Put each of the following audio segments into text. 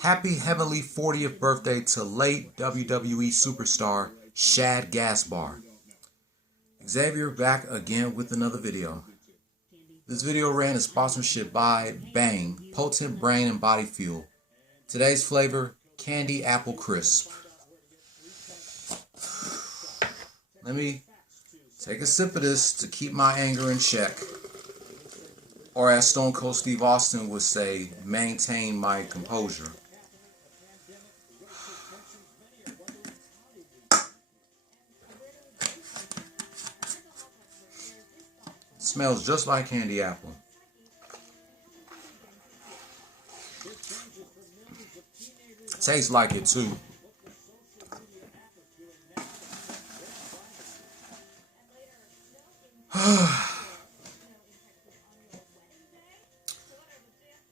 Happy heavenly 40th birthday to late WWE superstar Shad Gaspar. Xavier back again with another video. This video ran in sponsorship by Bang, Potent Brain and Body Fuel. Today's flavor, Candy Apple Crisp. Let me take a sip of this to keep my anger in check. Or as Stone Cold Steve Austin would say, maintain my composure. Smells just like candy apple. Tastes like it too.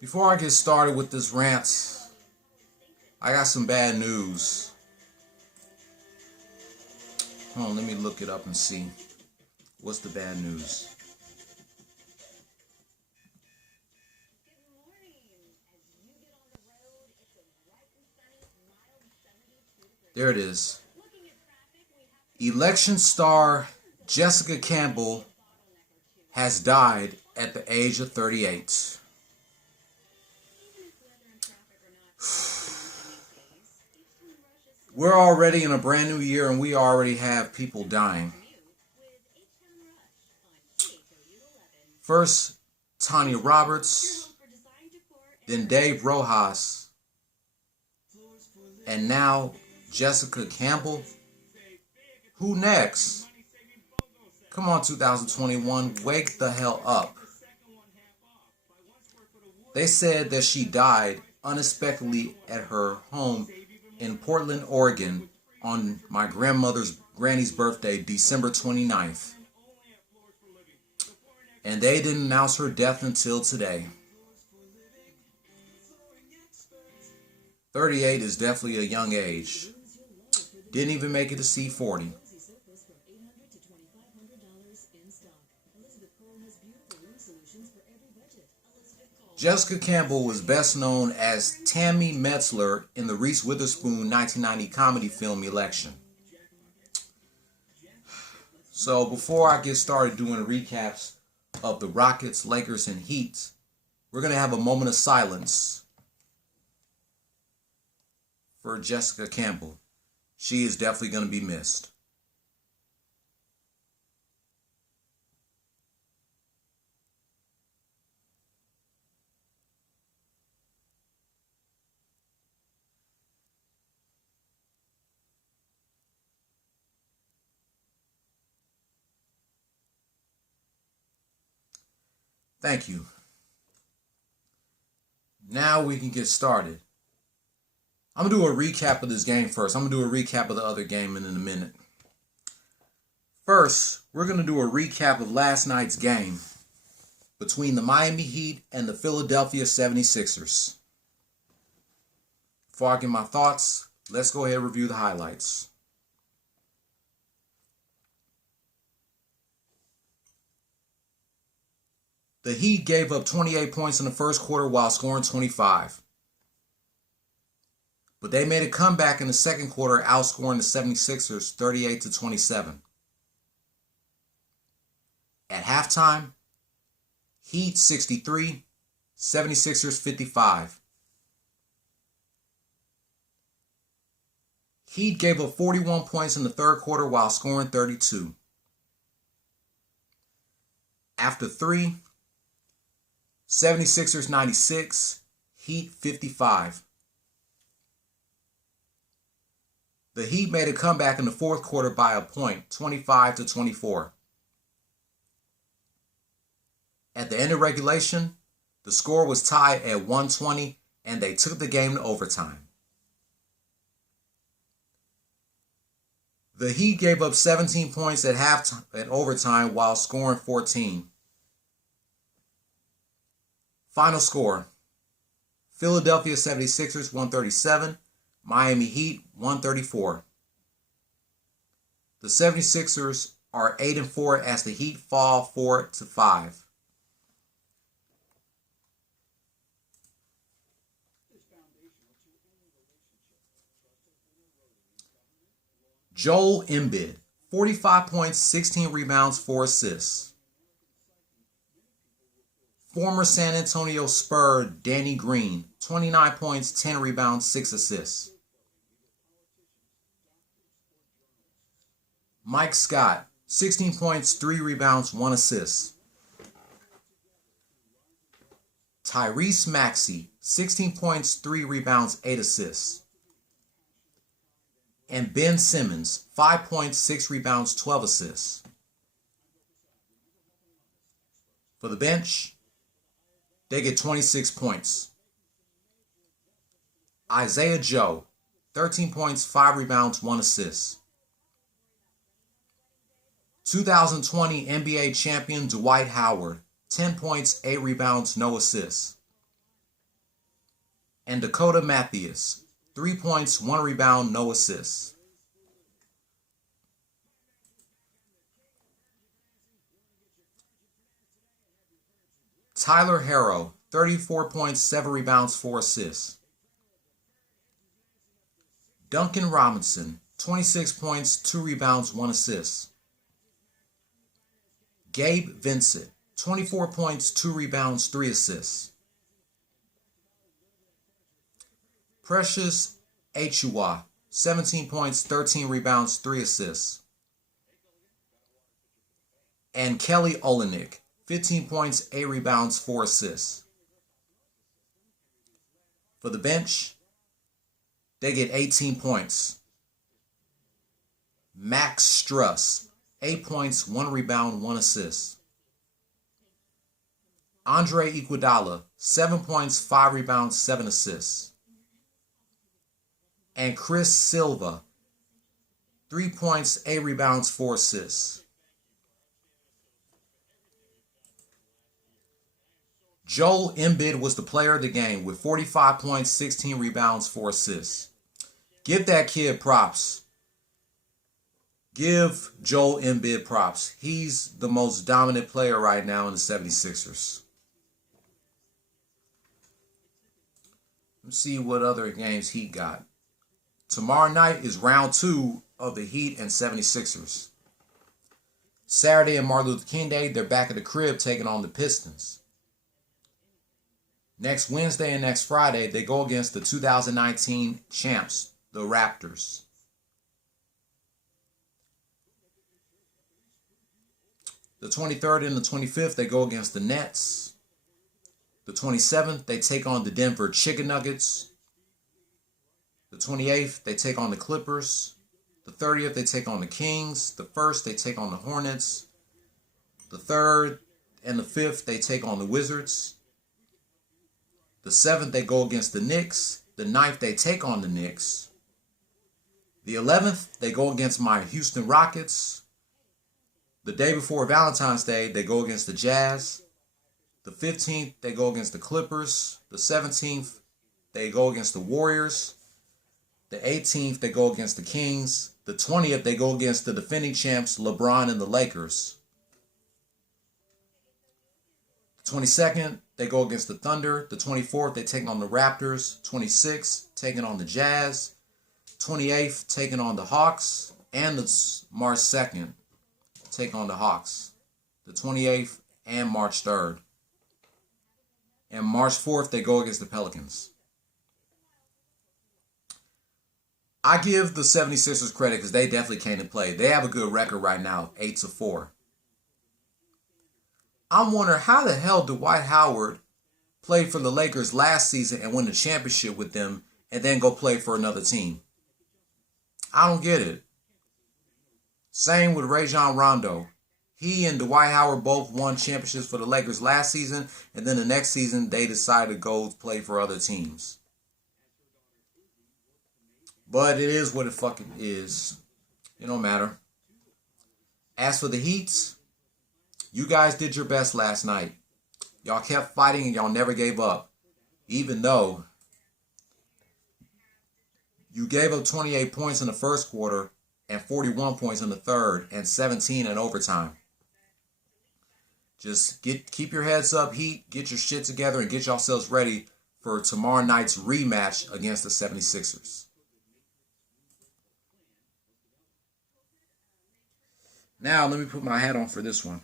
Before I get started with this rant, I got some bad news. Hold on, let me look it up and see. What's the bad news? There it is. Election star Jessica Campbell has died at the age of 38. We're already in a brand new year and we already have people dying. First, Tanya Roberts, then Dave Rojas, and now Jessica Campbell. Who next? Come on, 2021, wake the hell up. They said that she died unexpectedly at her home in Portland, Oregon on my granny's birthday, December 29th. And they didn't announce her death until today. 38 is definitely a young age. Didn't even make it to C40. Jessica Campbell was best known as Tammy Metzler in the Reese Witherspoon 1990 comedy film Election. So before I get started doing recaps of the Rockets, Lakers, and Heat, we're going to have a moment of silence for Jessica Campbell. She is definitely going to be missed. Thank you. Now we can get started. I'm going to do a recap of this game first. I'm going to do a recap of the other game in a minute. First, we're going to do a recap of last night's game between the Miami Heat and the Philadelphia 76ers. Before I get my thoughts, let's go ahead and review the highlights. The Heat gave up 28 points in the first quarter while scoring 25. But they made a comeback in the second quarter, outscoring the 76ers 38-27. At halftime, Heat 63, 76ers 55. Heat gave up 41 points in the third quarter while scoring 32. After 3, 76ers 96, Heat 55. The Heat made a comeback in the fourth quarter by a point, 25-24. At the end of regulation, the score was tied at 120 and they took the game to overtime. The Heat gave up 17 points at overtime while scoring 14. Final score, Philadelphia 76ers 137, Miami Heat 134. The 76ers are 8-4 as the Heat fall 4-5. Joel Embiid, 45 points, 16 rebounds, 4 assists. Former San Antonio Spur Danny Green, 29 points, 10 rebounds, 6 assists. Mike Scott, 16 points, 3 rebounds, 1 assist. Tyrese Maxey, 16 points, 3 rebounds, 8 assists. And Ben Simmons, 5 points, 6 rebounds, 12 assists. For the bench, they get 26 points. Isaiah Joe, 13 points, 5 rebounds, 1 assist. 2020 NBA champion Dwight Howard, 10 points, 8 rebounds, no assists. And Dakota Matthews, 3 points, 1 rebound, no assists. Tyler Herro, 34 points, 7 rebounds, 4 assists. Duncan Robinson, 26 points, 2 rebounds, 1 assist. Gabe Vincent, 24 points, 2 rebounds, 3 assists. Precious Achiuwa, 17 points, 13 rebounds, 3 assists. And Kelly Olynyk, 15 points, 8 rebounds, 4 assists. For the bench, they get 18 points. Max Struss, 8 points, 1 rebound, 1 assist. Andre Iguodala, 7 points, 5 rebounds, 7 assists. And Chris Silva, 3 points, 8 rebounds, 4 assists. Joel Embiid was the player of the game with 45 points, 16 rebounds, 4 assists. Give that kid props. Give Joel Embiid props. He's the most dominant player right now in the 76ers. Let's see what other games he got. Tomorrow night is round 2 of the Heat and 76ers. Saturday and Martin Luther King Day, they're back at the crib taking on the Pistons. Next Wednesday and next Friday, they go against the 2019 champs, the Raptors. The 23rd and the 25th, they go against the Nets. The 27th, they take on the Denver Chicken Nuggets. The 28th, they take on the Clippers. The 30th, they take on the Kings. The 1st, they take on the Hornets. The 3rd and the 5th, they take on the Wizards. The 7th, they go against the Knicks. The 9th, they take on the Knicks. The 11th, they go against my Houston Rockets. The day before Valentine's Day, they go against the Jazz. The 15th, they go against the Clippers. The 17th, they go against the Warriors. The 18th, they go against the Kings. The 20th, they go against the defending champs, LeBron and the Lakers. The 22nd, they go against the Thunder. The 24th, they take on the Raptors. 26th, taking on the Jazz. 28th, taking on the Hawks. And the March 2nd, take on the Hawks. The 28th and March 3rd. And March 4th, they go against the Pelicans. I give the 76ers credit because they definitely came to play. They have a good record right now, 8-4. I'm wondering how the hell Dwight Howard played for the Lakers last season and win the championship with them and then go play for another team. I don't get it. Same with Rajon Rondo. He and Dwight Howard both won championships for the Lakers last season, and then the next season they decided to go play for other teams. But it is what it fucking is. It don't matter. As for the Heat, you guys did your best last night. Y'all kept fighting and y'all never gave up. Even though you gave up 28 points in the first quarter and 41 points in the third and 17 in overtime. Just keep your heads up, Heat. Get your shit together and get yourselves ready for tomorrow night's rematch against the 76ers. Now, let me put my hat on for this one.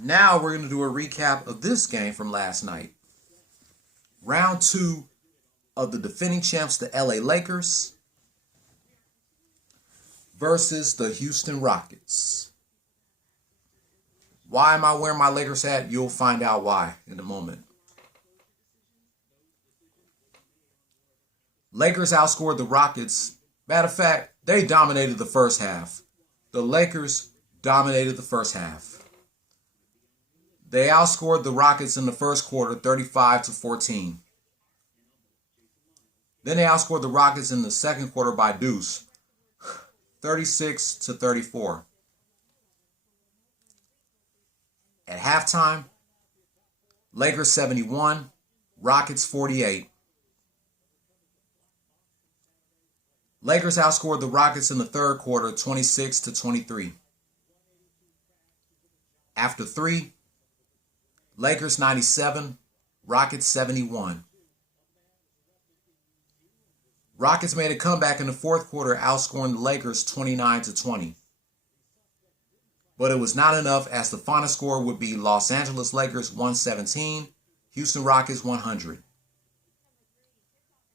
Now, we're going to do a recap of this game from last night. Round 2 of the defending champs, the LA Lakers, versus the Houston Rockets. Why am I wearing my Lakers hat? You'll find out why in a moment. Lakers outscored the Rockets. Matter of fact, they dominated the first half. The Lakers dominated the first half. They outscored the Rockets in the first quarter 35-14. Then they outscored the Rockets in the second quarter by deuce, 36-34. At halftime, Lakers 71, Rockets 48. Lakers outscored the Rockets in the third quarter 26-23. After 3, Lakers 97, Rockets 71. Rockets made a comeback in the fourth quarter, outscoring the Lakers 29-20. But it was not enough, as the final score would be Los Angeles Lakers 117, Houston Rockets 100.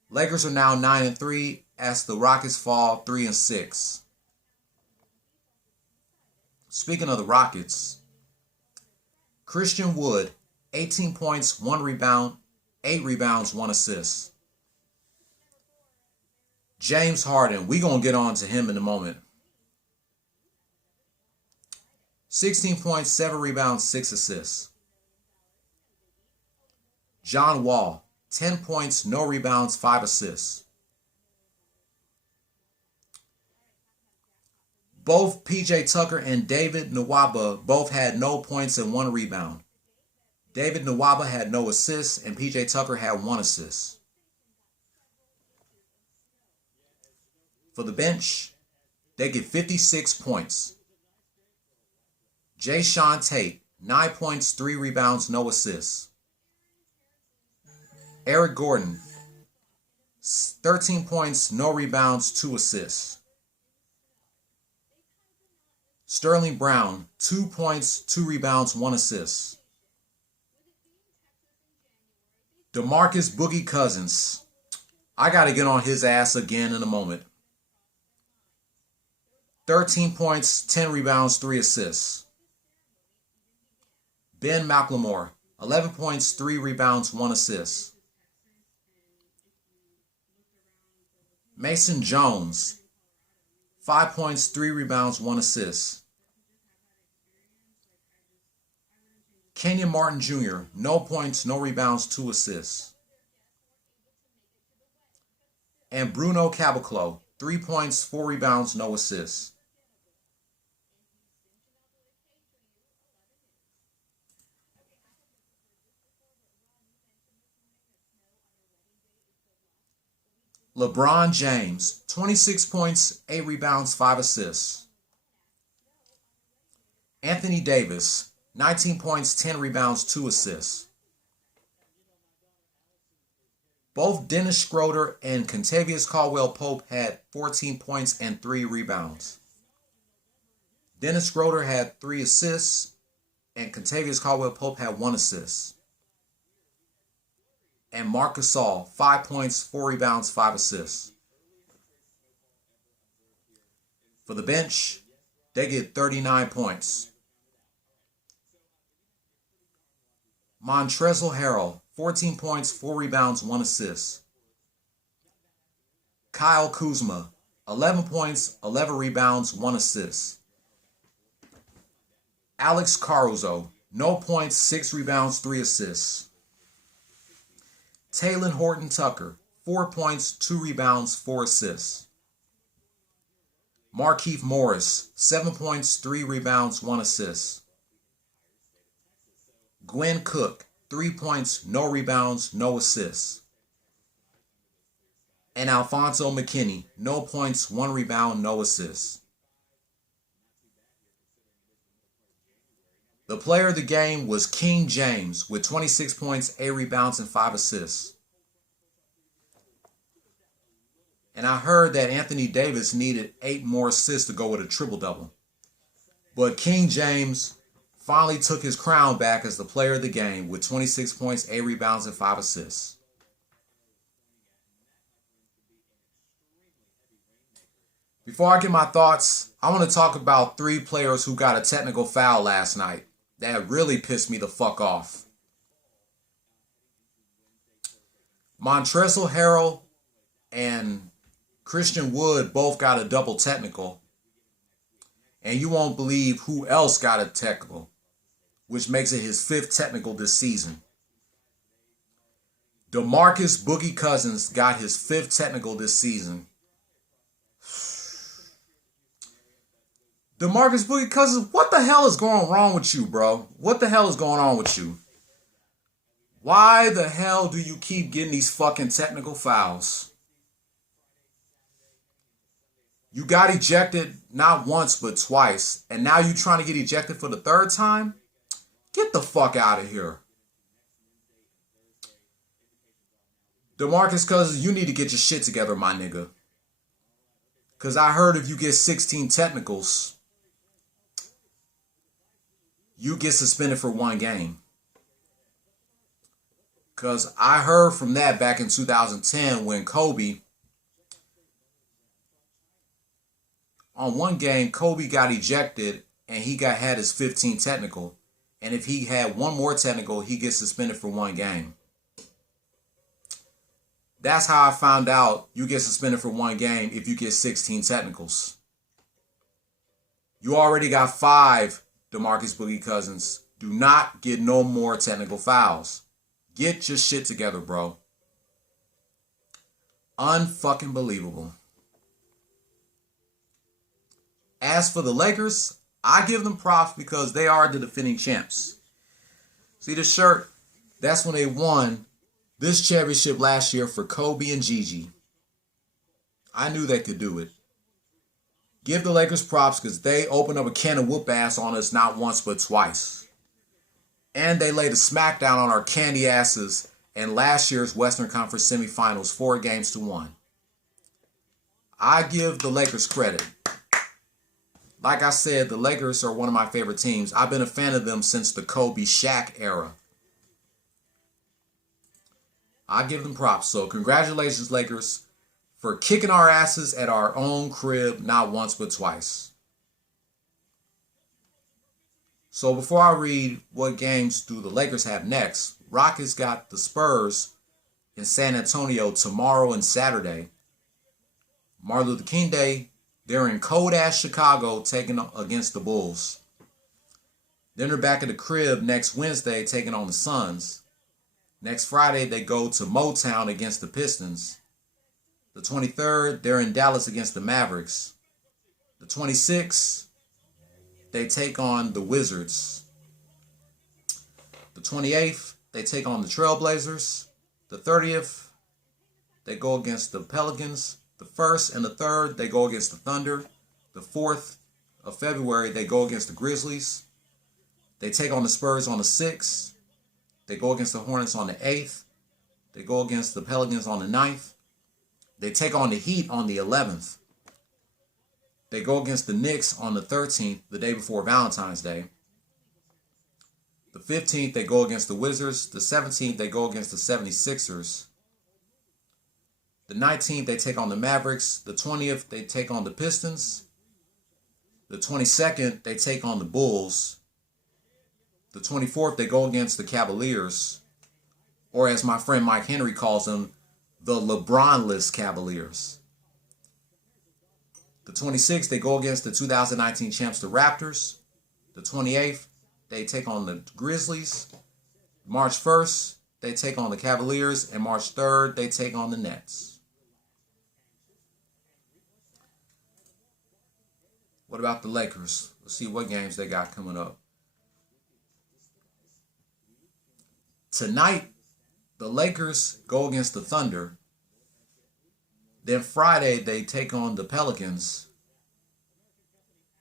Lakers are now 9-3 as the Rockets fall 3-6. Speaking of the Rockets, Christian Wood, 18 points, 1 rebound, 8 rebounds, 1 assist. James Harden, we're going to get on to him in a moment. 16 points, 7 rebounds, 6 assists. John Wall, 10 points, no rebounds, 5 assists. Both P.J. Tucker and David Nwaba both had no points and 1 rebound. David Nwaba had no assists, and P.J. Tucker had 1 assist. For the bench, they get 56 points. Jae'Sean Tate, 9 points, 3 rebounds, no assists. Eric Gordon, 13 points, no rebounds, 2 assists. Sterling Brown, 2 points, 2 rebounds, 1 assist. DeMarcus Boogie Cousins, I got to get on his ass again in a moment. 13 points, 10 rebounds, 3 assists. Ben McLemore, 11 points, 3 rebounds, 1 assist. Mason Jones, 5 points, 3 rebounds, 1 assist. Kenyon Martin Jr., no points, no rebounds, 2 assists. And Bruno Caboclo, 3 points, 4 rebounds, no assists. LeBron James, 26 points, 8 rebounds, 5 assists. Anthony Davis, 19 points, 10 rebounds, 2 assists. Both Dennis Schroeder and Kentavious Caldwell-Pope had 14 points and 3 rebounds. Dennis Schroeder had 3 assists, and Kentavious Caldwell-Pope had 1 assist. And Marc Gasol, 5 points, 4 rebounds, 5 assists. For the bench, they get 39 points. Montrezl Harrell, 14 points, 4 rebounds, 1 assist. Kyle Kuzma, 11 points, 11 rebounds, 1 assist. Alex Caruso, no points, 6 rebounds, 3 assists. Talen Horton-Tucker, 4 points, 2 rebounds, 4 assists. Markieff Morris, 7 points, 3 rebounds, 1 assist. Gwen Cook, 3 points, no rebounds, no assists. And Alfonso McKinney, no points, 1 rebound, no assists. The player of the game was King James with 26 points, 8 rebounds, and 5 assists. And I heard that Anthony Davis needed 8 more assists to go with a triple-double. But King James finally took his crown back as the player of the game with 26 points, 8 rebounds, and 5 assists. Before I get my thoughts, I want to talk about 3 players who got a technical foul last night. That really pissed me the fuck off. Montrezl Harrell and Christian Wood both got a double technical. And you won't believe who else got a technical, which makes it his 5th technical this season. DeMarcus Boogie Cousins got his 5th technical this season. DeMarcus Boogie Cousins, what the hell is going wrong with you, bro? What the hell is going on with you? Why the hell do you keep getting these fucking technical fouls? You got ejected not once but twice, and now you trying to get ejected for the 3rd time? Get the fuck out of here. DeMarcus Cousins, you need to get your shit together, my nigga. Because I heard if you get 16 technicals, you get suspended for 1 game. Because I heard from that back in 2010 when Kobe, on 1 game, Kobe got ejected and he had his 15 technical. And if he had 1 more technical, he gets suspended for 1 game. That's how I found out you get suspended for 1 game if you get 16 technicals. You already got 5, DeMarcus Boogie Cousins. Do not get no more technical fouls. Get your shit together, bro. Unfucking believable. As for the Lakers, I give them props because they are the defending champs. See this shirt? That's when they won this championship last year for Kobe and Gigi. I knew they could do it. Give the Lakers props because they opened up a can of whoop ass on us not once but twice. And they laid a smackdown on our candy asses in last year's Western Conference semifinals 4-1. I give the Lakers credit. Like I said, the Lakers are one of my favorite teams. I've been a fan of them since the Kobe Shaq era. I give them props. So congratulations, Lakers, for kicking our asses at our own crib not once but twice. So before I read what games do the Lakers have next, Rockets got the Spurs in San Antonio tomorrow and Saturday. Martin Luther King Day, they're in cold-ass Chicago taking against the Bulls. Then they're back at the crib next Wednesday taking on the Suns. Next Friday, they go to Motown against the Pistons. The 23rd, they're in Dallas against the Mavericks. The 26th, they take on the Wizards. The 28th, they take on the Trailblazers. The 30th, they go against the Pelicans. The 1st and the 3rd, they go against the Thunder. The 4th of February, they go against the Grizzlies. They take on the Spurs on the 6th. They go against the Hornets on the 8th. They go against the Pelicans on the 9th. They take on the Heat on the 11th. They go against the Knicks on the 13th, the day before Valentine's Day. The 15th, they go against the Wizards. The 17th, they go against the 76ers. The 19th, they take on the Mavericks. The 20th, they take on the Pistons. The 22nd, they take on the Bulls. The 24th, they go against the Cavaliers. Or as my friend Mike Henry calls them, the LeBron-less Cavaliers. The 26th, they go against the 2019 champs, the Raptors. The 28th, they take on the Grizzlies. March 1st, they take on the Cavaliers. And March 3rd, they take on the Nets. What about the Lakers? Let's see what games they got coming up. Tonight, the Lakers go against the Thunder. Then Friday, they take on the Pelicans.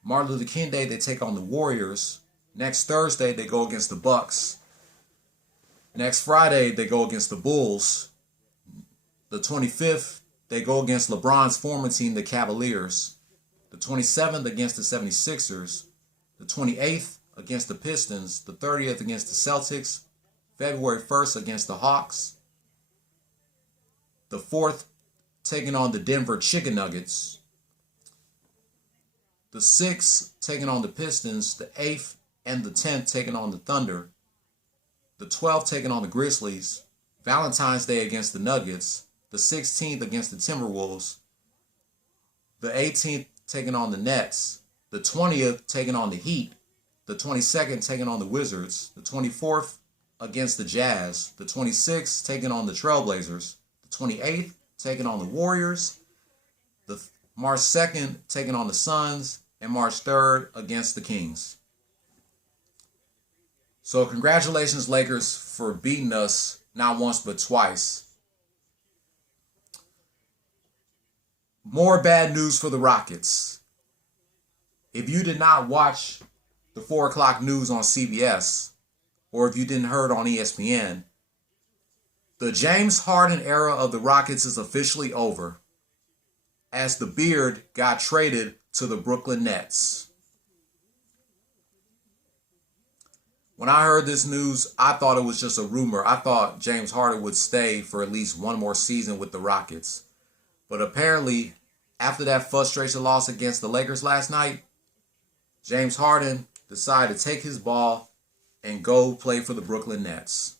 Martin Luther King Day, they take on the Warriors. Next Thursday, they go against the Bucks. Next Friday, they go against the Bulls. The 25th, they go against LeBron's former team, the Cavaliers. The 27th against the 76ers. The 28th against the Pistons. The 30th against the Celtics. February 1st against the Hawks. The 4th taking on the Denver Chicken Nuggets. The 6th taking on the Pistons. The 8th and the 10th taking on the Thunder. The 12th taking on the Grizzlies. Valentine's Day against the Nuggets. The 16th against the Timberwolves. The 18th taking on the Nets. The 20th taking on the Heat. The 22nd taking on the Wizards. The 24th against the Jazz. The 26th taking on the Trailblazers. The 28th taking on the Warriors. The March 2nd taking on the Suns. And March 3rd against the Kings. So congratulations, Lakers, for beating us not once but twice. More bad news for the Rockets. If you did not watch the 4 o'clock news on CBS, or if you didn't hear it on ESPN, the James Harden era of the Rockets is officially over, as the Beard got traded to the Brooklyn Nets. When I heard this news, I thought it was just a rumor. I thought James Harden would stay for at least one more season with the Rockets. But apparently, after that frustration loss against the Lakers last night, James Harden decided to take his ball and go play for the Brooklyn Nets.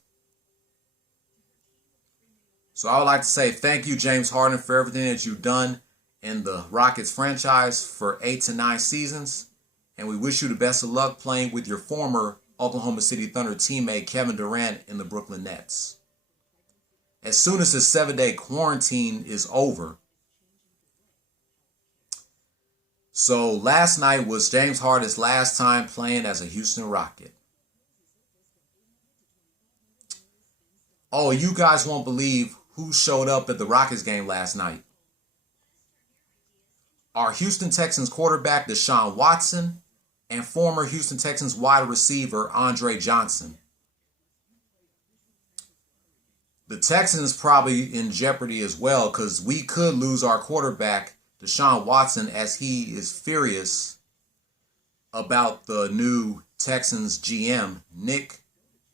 So I would like to say thank you, James Harden, for everything that you've done in the Rockets franchise for 8 to 9 seasons. And we wish you the best of luck playing with your former Oklahoma City Thunder teammate Kevin Durant in the Brooklyn Nets. As soon as the 7-day quarantine is over. So last night was James Harden's last time playing as a Houston Rocket. Oh, you guys won't believe who showed up at the Rockets game last night. Our Houston Texans quarterback Deshaun Watson and former Houston Texans wide receiver Andre Johnson. The Texans probably in jeopardy as well, because we could lose our quarterback Deshaun Watson, as he is furious about the new Texans GM, Nick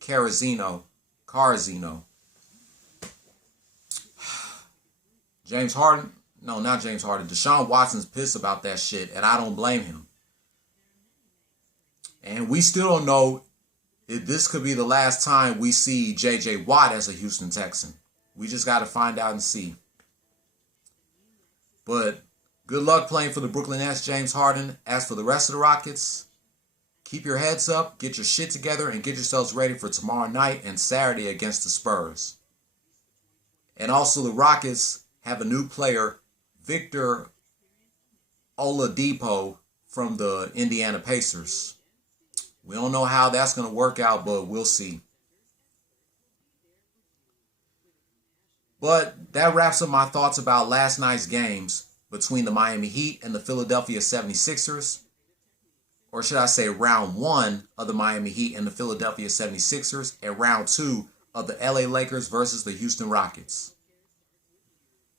Carazino. James Harden, no, not James Harden. Deshaun Watson's pissed about that shit, and I don't blame him. And we still don't know if this could be the last time we see J.J. Watt as a Houston Texan. We just got to find out and see. But good luck playing for the Brooklyn Nets, James Harden. As for the rest of the Rockets, keep your heads up, get your shit together, and get yourselves ready for tomorrow night and Saturday against the Spurs. And also the Rockets have a new player, Victor Oladipo from the Indiana Pacers. We don't know how that's going to work out, but we'll see. But that wraps up my thoughts about last night's games between the Miami Heat and the Philadelphia 76ers. Or should I say round 1 of the Miami Heat and the Philadelphia 76ers, and round 2 of the LA Lakers versus the Houston Rockets.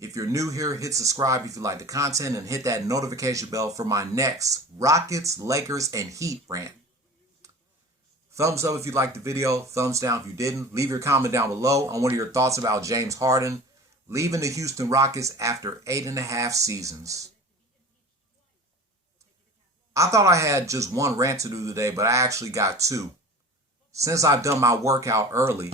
If you're new here, hit subscribe if you like the content, and hit that notification bell for my next Rockets, Lakers, and Heat rant. Thumbs up if you liked the video. Thumbs down if you didn't. Leave your comment down below on what are your thoughts about James Harden leaving the Houston Rockets after 8.5 seasons. I thought I had just one rant to do today, but I actually got 2. Since I've done my workout early,